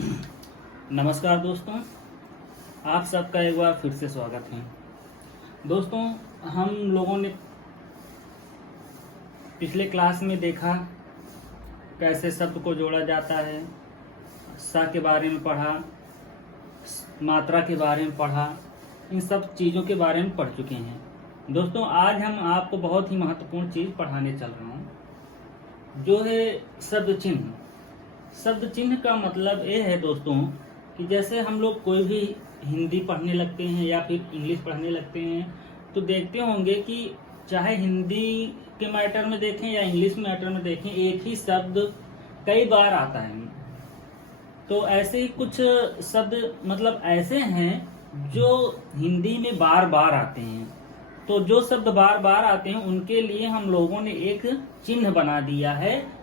नमस्कार दोस्तों, आप सबका एक बार फिर से स्वागत है। दोस्तों, हम लोगों ने पिछले क्लास में देखा कैसे शब्द को जोड़ा जाता है, सा के बारे में पढ़ा, मात्रा के बारे में पढ़ा, इन सब चीज़ों के बारे में पढ़ चुके हैं। दोस्तों, आज हम आपको बहुत ही महत्वपूर्ण चीज़ पढ़ाने चल रहा हूँ, जो है शब्द चिन्ह। शब्द चिन्ह का मतलब ये है दोस्तों कि जैसे हम लोग कोई भी हिंदी पढ़ने लगते हैं या फिर इंग्लिश पढ़ने लगते हैं, तो देखते होंगे कि चाहे हिंदी के मैटर में देखें या इंग्लिश मैटर में देखें, एक ही शब्द कई बार आता है। तो ऐसे ही कुछ शब्द मतलब ऐसे हैं जो हिंदी में बार बार आते हैं। तो जो शब्द बार बार आते हैं उनके लिए हम लोगों ने एक चिन्ह बना दिया है,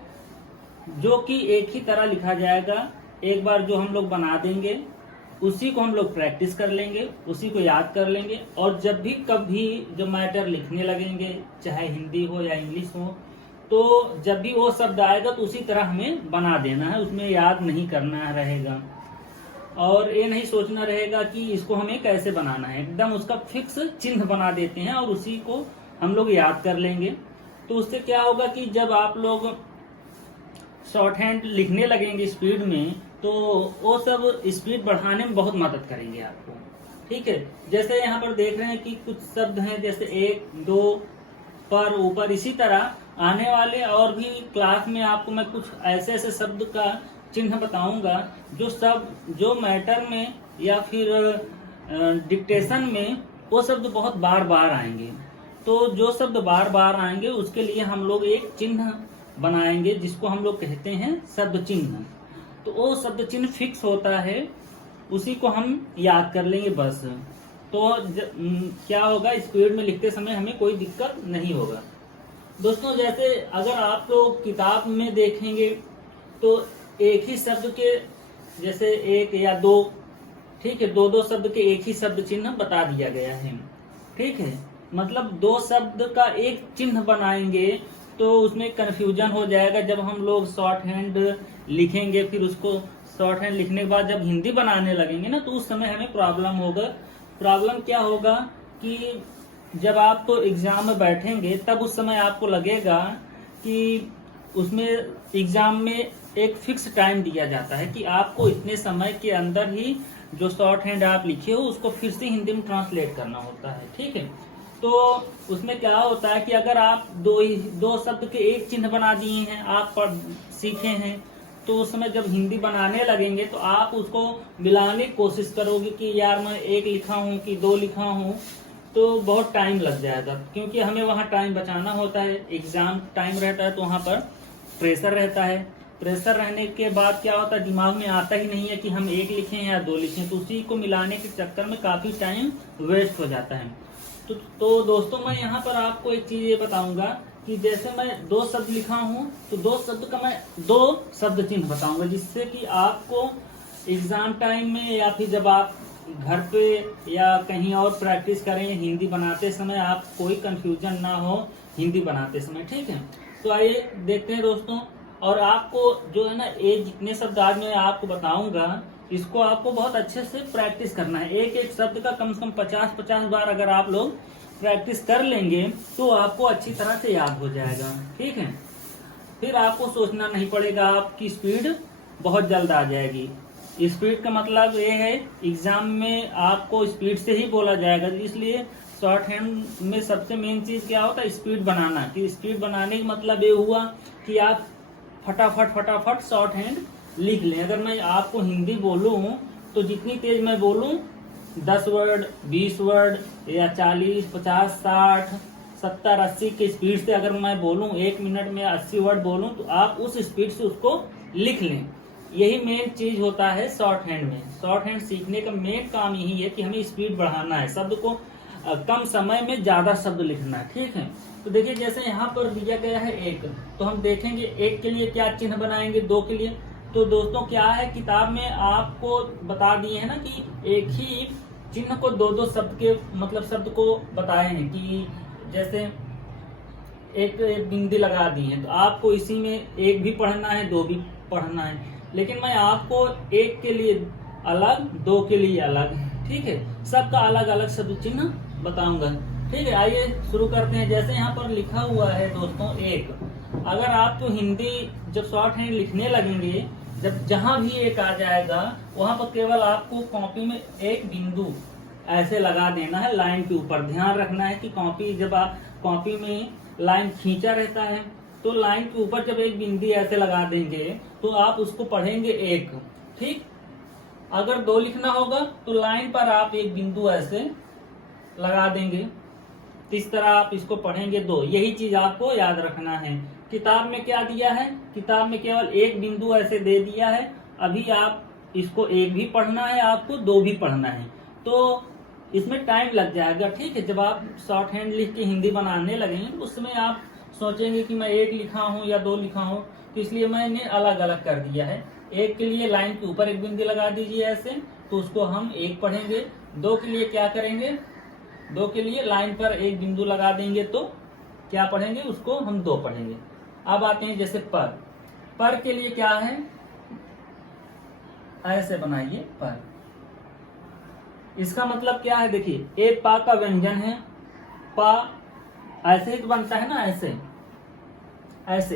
जो कि एक ही तरह लिखा जाएगा। एक बार जो हम लोग बना देंगे उसी को हम लोग प्रैक्टिस कर लेंगे, उसी को याद कर लेंगे, और जब भी कभी जो मैटर लिखने लगेंगे, चाहे हिंदी हो या इंग्लिश हो, तो जब भी वो शब्द आएगा तो उसी तरह हमें बना देना है, उसमें याद नहीं करना रहेगा और ये नहीं सोचना रहेगा कि इसको हमें कैसे बनाना है। एकदम उसका फिक्स चिन्ह बना देते हैं और उसी को हम लोग याद कर लेंगे। तो उससे क्या होगा कि जब आप लोग शॉर्ट हैंड लिखने लगेंगे स्पीड में, तो वो सब स्पीड बढ़ाने में बहुत मदद करेंगे आपको। ठीक है, जैसे यहाँ पर देख रहे हैं कि कुछ शब्द हैं, जैसे एक, दो, पर, ऊपर, इसी तरह आने वाले और भी क्लास में आपको मैं कुछ ऐसे ऐसे शब्द का चिन्ह बताऊंगा जो मैटर में या फिर डिक्टेशन में वो शब्द बहुत बार बार आएंगे। तो जो शब्द बार बार आएंगे उसके लिए हम लोग एक चिन्ह बनाएंगे, जिसको हम लोग कहते हैं शब्द चिन्ह। तो वो शब्द चिन्ह फिक्स होता है, उसी को हम याद कर लेंगे बस। तो क्या होगा, स्पीड में लिखते समय हमें कोई दिक्कत नहीं होगा। दोस्तों, जैसे अगर आप लोग किताब में देखेंगे तो एक ही शब्द के, जैसे एक या दो, ठीक है, दो शब्द के एक ही शब्द चिन्ह बता दिया गया है। ठीक है, मतलब दो शब्द का एक चिन्ह बनाएंगे तो उसमें कंफ्यूजन हो जाएगा। जब हम लोग शॉर्ट हैंड लिखेंगे, फिर उसको शॉर्ट हैंड लिखने के बाद जब हिंदी बनाने लगेंगे ना, तो उस समय हमें प्रॉब्लम होगा। प्रॉब्लम क्या होगा कि जब आप तो एग्जाम में बैठेंगे तब उस समय आपको लगेगा कि उसमें एग्जाम में एक फिक्स टाइम दिया जाता है कि आपको इतने समय के अंदर ही जो शॉर्ट हैंड आप लिखे हो उसको फिर से हिंदी में ट्रांसलेट करना होता है। ठीक है, तो उसमें क्या होता है कि अगर आप दो शब्द के एक चिन्ह बना दिए हैं, आप सीखे हैं, तो उस समय जब हिंदी बनाने लगेंगे तो आप उसको मिलाने की कोशिश करोगे कि यार मैं एक लिखा हूँ कि दो लिखा हूँ, तो बहुत टाइम लग जाएगा, क्योंकि हमें वहाँ टाइम बचाना होता है। एग्जाम टाइम रहता है तो वहाँ पर प्रेशर रहता है। प्रेशर रहने के बाद क्या होता है, दिमाग में आता ही नहीं है कि हम एक लिखें या दो लिखें, तो उसी को मिलाने के चक्कर में काफी टाइम वेस्ट हो जाता है। तो दोस्तों, मैं यहाँ पर आपको एक चीज ये बताऊंगा कि जैसे मैं दो शब्द लिखा हूँ तो दो शब्द का मैं दो शब्द चिन्ह बताऊंगा, जिससे कि आपको एग्जाम टाइम में या फिर जब आप घर पे या कहीं और प्रैक्टिस करें हिंदी बनाते समय, आप कोई कंफ्यूजन ना हो हिंदी बनाते समय। ठीक है, तो आइए देखते हैं दोस्तों। और आपको जो है ना, ये जितने शब्द आज मैं आपको बताऊंगा, इसको आपको बहुत अच्छे से प्रैक्टिस करना है। एक एक शब्द का कम से कम 50-50 बार अगर आप लोग प्रैक्टिस कर लेंगे तो आपको अच्छी तरह से याद हो जाएगा। ठीक है, फिर आपको सोचना नहीं पड़ेगा, आपकी स्पीड बहुत जल्द आ जाएगी। स्पीड का मतलब ये है, एग्जाम में आपको स्पीड से ही बोला जाएगा, इसलिए शॉर्ट हैंड में सबसे मेन चीज क्या होता है, स्पीड बनाना। कि स्पीड बनाने का मतलब ये हुआ कि आप फटाफट शॉर्ट हैंड लिख लें। अगर मैं आपको हिंदी बोलूं तो जितनी तेज मैं बोलूं, 10 वर्ड, 20 वर्ड या 40, 50, 60, 70, 80 की स्पीड से अगर मैं बोलूं, 1 मिनट में 80 वर्ड बोलूं, तो आप उस स्पीड से उसको लिख लें। यही मेन चीज होता है शॉर्ट हैंड में। शॉर्ट हैंड सीखने का मेन काम यही है कि हमें स्पीड बढ़ाना है, शब्द को कम समय में ज्यादा शब्द लिखना है। ठीक है, तो देखिए जैसे यहाँ पर दिया गया है एक, तो हम देखेंगे एक के लिए क्या चिन्ह बनाएंगे, दो के लिए। तो दोस्तों, क्या है, किताब में आपको बता दिए है ना कि एक ही चिन्ह को दो शब्द के मतलब शब्द को बताए हैं, कि जैसे एक बिंदी लगा दी है, तो आपको इसी में एक भी पढ़ना है, दो भी पढ़ना है। लेकिन मैं आपको एक के लिए अलग, दो के लिए अलग, ठीक है, सबका अलग अलग शब्द चिन्ह बताऊंगा। ठीक है, आइए शुरू करते हैं। जैसे यहाँ पर लिखा हुआ है दोस्तों एक, अगर आप तो हिंदी जब शॉर्ट हैंड लिखने लगेंगे, जब जहां भी एक आ जाएगा वहां पर केवल आपको कॉपी में एक बिंदु ऐसे लगा देना है लाइन के ऊपर। ध्यान रखना है कि कॉपी, जब आप कॉपी में लाइन खींचा रहता है तो लाइन के ऊपर जब एक बिंदी ऐसे लगा देंगे तो आप उसको पढ़ेंगे एक। ठीक, अगर दो लिखना होगा तो लाइन पर आप एक बिंदु ऐसे लगा देंगे, इस तरह आप इसको पढ़ेंगे दो। यही चीज आपको याद रखना है। किताब में क्या दिया है, किताब में केवल एक बिंदु ऐसे दे दिया है। अभी आप इसको एक भी पढ़ना है, आपको दो भी पढ़ना है, तो इसमें टाइम लग जाएगा। ठीक है, जब आप शॉर्ट हैंड लिख के हिंदी बनाने लगेंगे तो उस समय आप सोचेंगे कि मैं एक लिखा हूँ या दो लिखा हूँ, तो इसलिए मैंने अलग अलग कर दिया है। एक के लिए लाइन के ऊपर एक बिंदी लगा दीजिए ऐसे, तो उसको हम एक पढ़ेंगे। दो के लिए क्या करेंगे, दो के लिए लाइन पर एक बिंदु लगा देंगे तो क्या पढ़ेंगे, उसको हम दो पढ़ेंगे। अब आते हैं जैसे पर के लिए क्या है, ऐसे बनाइए पर। इसका मतलब क्या है, देखिए ए पा का व्यंजन है, पा ऐसे ही तो बनता है ना, ऐसे ऐसे,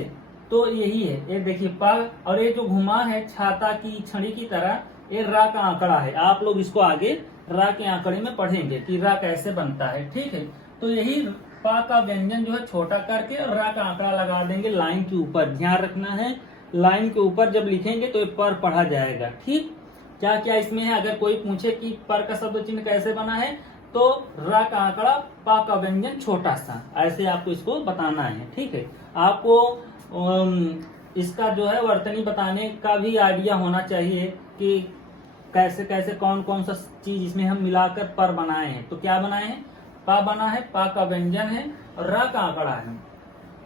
तो यही है। ये देखिए पा, और ये जो घुमा है छाता की छड़ी की तरह, ये रा का आंकड़ा है। आप लोग इसको आगे रा के आंकड़े में पढ़ेंगे कि रा कैसे बनता है। ठीक है, तो यही पा का व्यंजन जो है छोटा करके और रा का आंकड़ा लगा देंगे लाइन के ऊपर। ध्यान रखना है, लाइन के ऊपर जब लिखेंगे तो पर पढ़ा जाएगा। ठीक, क्या क्या इसमें है, अगर कोई पूछे कि पर का शब्द चिन्ह कैसे बना है, तो रा का आंकड़ा, पा का व्यंजन छोटा सा, ऐसे आपको इसको बताना है। ठीक है, आपको इसका जो है वर्तनी बताने का भी आइडिया होना चाहिए कि कैसे कैसे कौन कौन सा चीज इसमें हम मिलाकर पर बनाए हैं। तो क्या बनाए हैं, पा बना है, पा का व्यंजन है और रा का आंकड़ा है।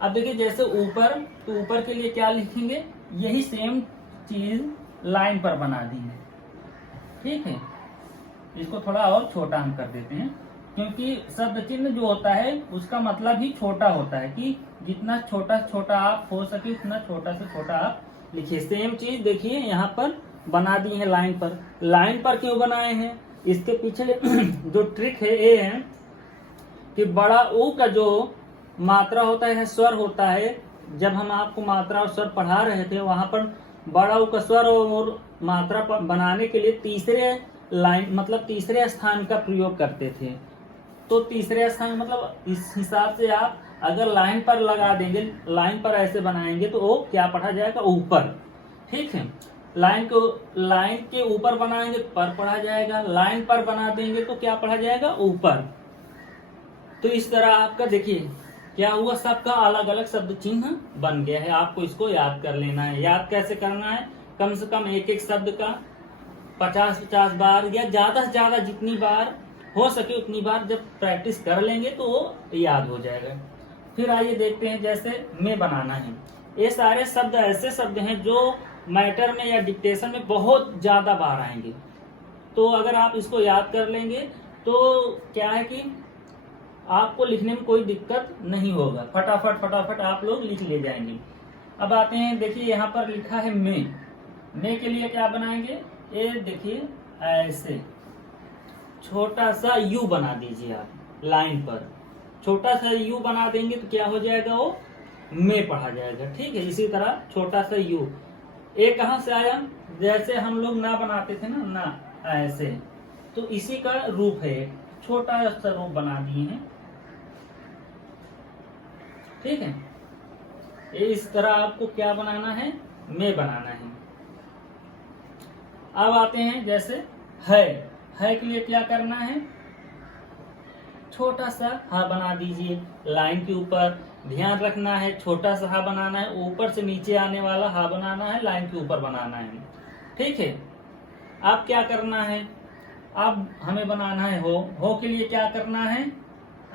अब देखिए जैसे ऊपर, तो ऊपर के लिए क्या लिखेंगे, यही सेम चीज लाइन पर बना दी है। ठीक है, इसको थोड़ा और छोटा हम कर देते हैं, क्योंकि शब्द चिन्ह जो होता है उसका मतलब ही छोटा होता है, कि जितना छोटा छोटा आप हो सके उतना छोटा से छोटा आप लिखिए। सेम चीज देखिए यहाँ पर बना दी है लाइन पर। लाइन पर क्यों बनाए हैं, इसके पीछे जो ट्रिक है ये है कि बड़ा ऊ का जो मात्रा होता है, स्वर होता है, जब हम आपको मात्रा और स्वर पढ़ा रहे थे वहां पर बड़ा ऊ का स्वर और मात्रा बनाने के लिए तीसरे लाइन मतलब तीसरे स्थान का प्रयोग करते थे। तो तीसरे स्थान मतलब इस हिसाब से आप अगर लाइन पर लगा देंगे, लाइन पर ऐसे बनाएंगे तो वो क्या पढ़ा जाएगा, ऊपर। ठीक है, लाइन के ऊपर बनाएंगे पर पढ़ा जाएगा, लाइन पर बना देंगे तो क्या पढ़ा जाएगा, ऊपर। तो इस तरह आपका देखिए क्या हुआ, सबका अलग अलग शब्द चिन्ह बन गया है। आपको इसको याद कर लेना है। याद कैसे करना है, कम से कम एक एक शब्द का 50-50 बार या ज्यादा से ज्यादा जितनी बार हो सके उतनी बार जब प्रैक्टिस कर लेंगे तो वो याद हो जाएगा। फिर आइए देखते हैं जैसे में बनाना है। ये सारे शब्द ऐसे शब्द हैं जो मैटर में या डिक्टेशन में बहुत ज्यादा बार आएंगे। तो अगर आप इसको याद कर लेंगे तो क्या है कि आपको लिखने में कोई दिक्कत नहीं होगा, फटाफट फटाफट आप लोग लिख ले जाएंगे। अब आते हैं, देखिए यहाँ पर लिखा है में के लिए क्या बनाएंगे, ये देखिए ऐसे छोटा सा यू बना दीजिए आप लाइन पर। छोटा सा यू बना देंगे तो क्या हो जाएगा, वो में पढ़ा जाएगा। ठीक है, इसी तरह छोटा सा यू, ए कहाँ से आया, जैसे हम लोग ना बनाते थे ना ऐसे, तो इसी का रूप है, छोटा सा रूप बना दिए हैं। ठीक है, इस तरह आपको क्या बनाना है, में बनाना है। अब आते हैं जैसे है के लिए क्या करना है, छोटा सा हा बना दीजिए लाइन के ऊपर। ध्यान रखना है, छोटा सा हा बनाना है, ऊपर से नीचे आने वाला हा बनाना है, लाइन के ऊपर बनाना है। ठीक है, अब क्या करना है, अब हमें बनाना है हो के लिए क्या करना है,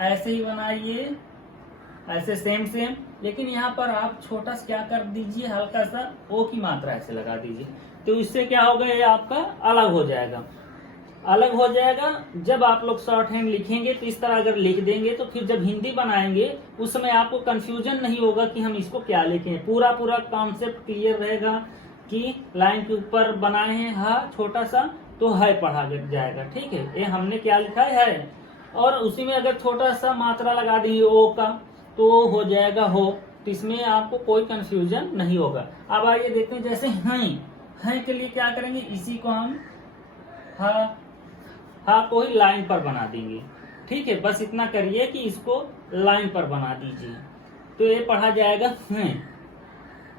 ऐसे ही बनाइए, ऐसे सेम, लेकिन यहाँ पर आप छोटा सा क्या कर दीजिए, हल्का सा ओ की मात्रा ऐसे लगा दीजिए। तो इससे क्या होगा, ये आपका अलग हो जाएगा। अलग हो जाएगा जब आप लोग शॉर्ट हैंड लिखेंगे तो इस तरह अगर लिख देंगे तो फिर जब हिंदी बनाएंगे उस समय आपको कंफ्यूजन नहीं होगा कि हम इसको क्या लिखें। पूरा कॉन्सेप्ट क्लियर रहेगा, कि लाइन के ऊपर बनाए हैं हा छोटा सा, तो है पढ़ा जाएगा। ठीक है, ये हमने क्या लिखा है। और उसी में अगर छोटा सा मात्रा लगा देंगे ओ का, तो हो जाएगा हो। तो इसमें आपको कोई कंफ्यूजन नहीं होगा। अब आइए देखते हैं, जैसे हैं के लिए क्या करेंगे, इसी को हम हा को ही लाइन पर बना देंगे। ठीक है, बस इतना करिए कि इसको लाइन पर बना दीजिए, तो ये पढ़ा जाएगा हैं।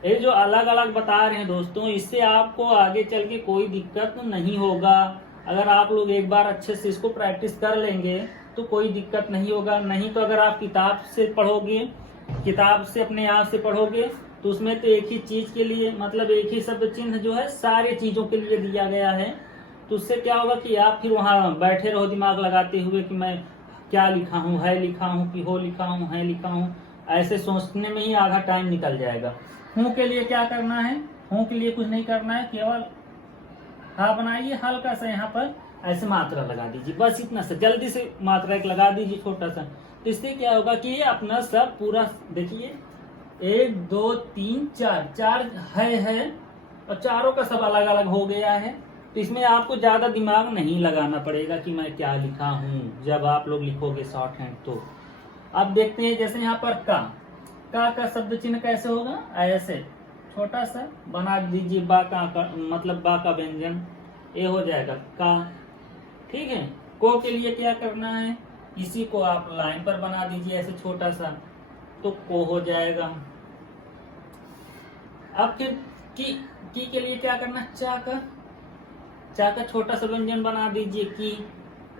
ये जो अलग अलग बता रहे हैं दोस्तों, इससे आपको आगे चल के कोई दिक्कत नहीं होगा। अगर आप लोग एक बार अच्छे से इसको प्रैक्टिस कर लेंगे तो कोई दिक्कत नहीं होगा। नहीं तो अगर आप किताब से पढ़ोगे, किताब से अपने आप से पढ़ोगे, तो उसमें तो एक ही चीज के लिए, मतलब एक ही शब्द चिन्ह जो है सारे चीजों के लिए दिया गया है। तो उससे क्या होगा कि आप फिर वहां बैठे रहो दिमाग लगाते हुए कि मैं क्या लिखा हूँ, है लिखा हूँ कि हो लिखा हूँ, है लिखा हूँ, ऐसे सोचने में ही आधा टाइम निकल जाएगा। हूँ के लिए क्या करना है, हूँ के लिए कुछ नहीं करना है, केवल हा बनाइए, हल्का सा यहाँ पर ऐसे मात्रा लगा दीजिए, बस इतना सा, जल्दी से मात्रा एक लगा दीजिए छोटा सा। तो इससे क्या होगा कि ये अपना सब पूरा देखिए, 1 2 3 4 है और चारों का सब अलग अलग हो गया है। तो इसमें आपको ज्यादा दिमाग नहीं लगाना पड़ेगा कि मैं क्या लिखा हूँ जब आप लोग लिखोगे शॉर्ट हैंड। तो अब देखते हैं, जैसे यहाँ पर का शब्द चिन्ह कैसे होगा, ऐसे छोटा सा बना दीजिए, बा का मतलब बा का व्यंजन, ये हो जाएगा का। ठीक है, को के लिए क्या करना है, इसी को आप लाइन पर बना दीजिए ऐसे छोटा सा, तो को हो जाएगा। अब फिर की के लिए क्या करना, चा का छोटा सा व्यंजन बना दीजिए की।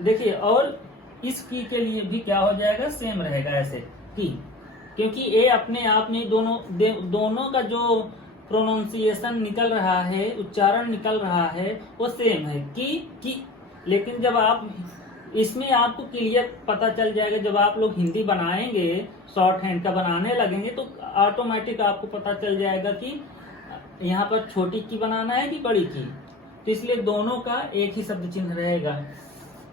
देखिए, और इस की के लिए भी क्या हो जाएगा, सेम रहेगा ऐसे की, क्योंकि ये अपने आप में दोनों का जो प्रोनाउंसिएशन निकल रहा है, उच्चारण निकल रहा है, वो सेम है की। लेकिन जब आप इसमें आपको क्लियर पता चल जाएगा, जब आप लोग हिंदी बनाएंगे, शॉर्ट हैंड का बनाने लगेंगे, तो ऑटोमेटिक आपको पता चल जाएगा कि यहाँ पर छोटी की बनाना है कि बड़ी की। तो इसलिए दोनों का एक ही शब्द चिन्ह रहेगा।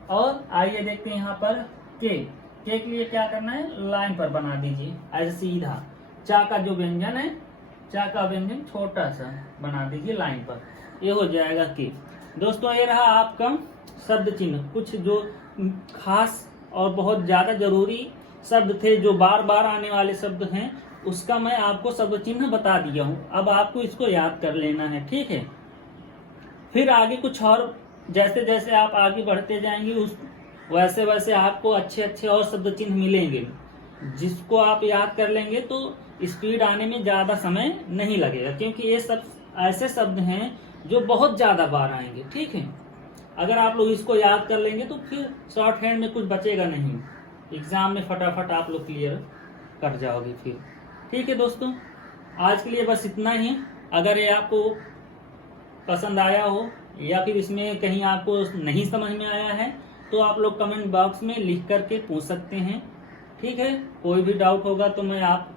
और आइए देखते हैं यहाँ पर के लिए क्या करना है, लाइन पर बना दीजिए ऐसे सीधा। चा का जो व्यंजन है, चा का व्यंजन छोटा सा बना दीजिए लाइन पर, ये हो जाएगा के। दोस्तों, ये रहा आपका शब्द चिन्ह। कुछ जो खास और बहुत ज्यादा जरूरी शब्द थे, जो बार बार आने वाले शब्द हैं, उसका मैं आपको शब्द चिन्ह बता दिया हूँ। अब आपको इसको याद कर लेना है। ठीक है, फिर आगे कुछ और, जैसे जैसे आप आगे बढ़ते जाएंगे वैसे वैसे आपको अच्छे अच्छे और शब्द चिन्ह मिलेंगे, जिसको आप याद कर लेंगे तो स्पीड आने में ज्यादा समय नहीं लगेगा, क्योंकि ये सब ऐसे शब्द हैं जो बहुत ज्यादा बार आएंगे। ठीक है, अगर आप लोग इसको याद कर लेंगे तो फिर शॉर्ट हैंड में कुछ बचेगा नहीं, एग्जाम में फटाफट आप लोग क्लियर कर जाओगे फिर। ठीक है दोस्तों, आज के लिए बस इतना ही। अगर ये आपको पसंद आया हो या फिर इसमें कहीं आपको नहीं समझ में आया है, तो आप लोग कमेंट बॉक्स में लिख करके पूछ सकते हैं। ठीक है, कोई भी डाउट होगा तो मैं आप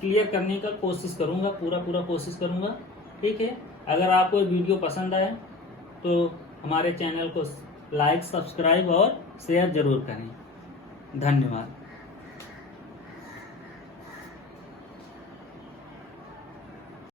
क्लियर करने का कोशिश करूंगा, पूरा कोशिश करूंगा। ठीक है, अगर आपको वीडियो पसंद आए तो हमारे चैनल को लाइक, सब्सक्राइब और शेयर जरूर करें। धन्यवाद।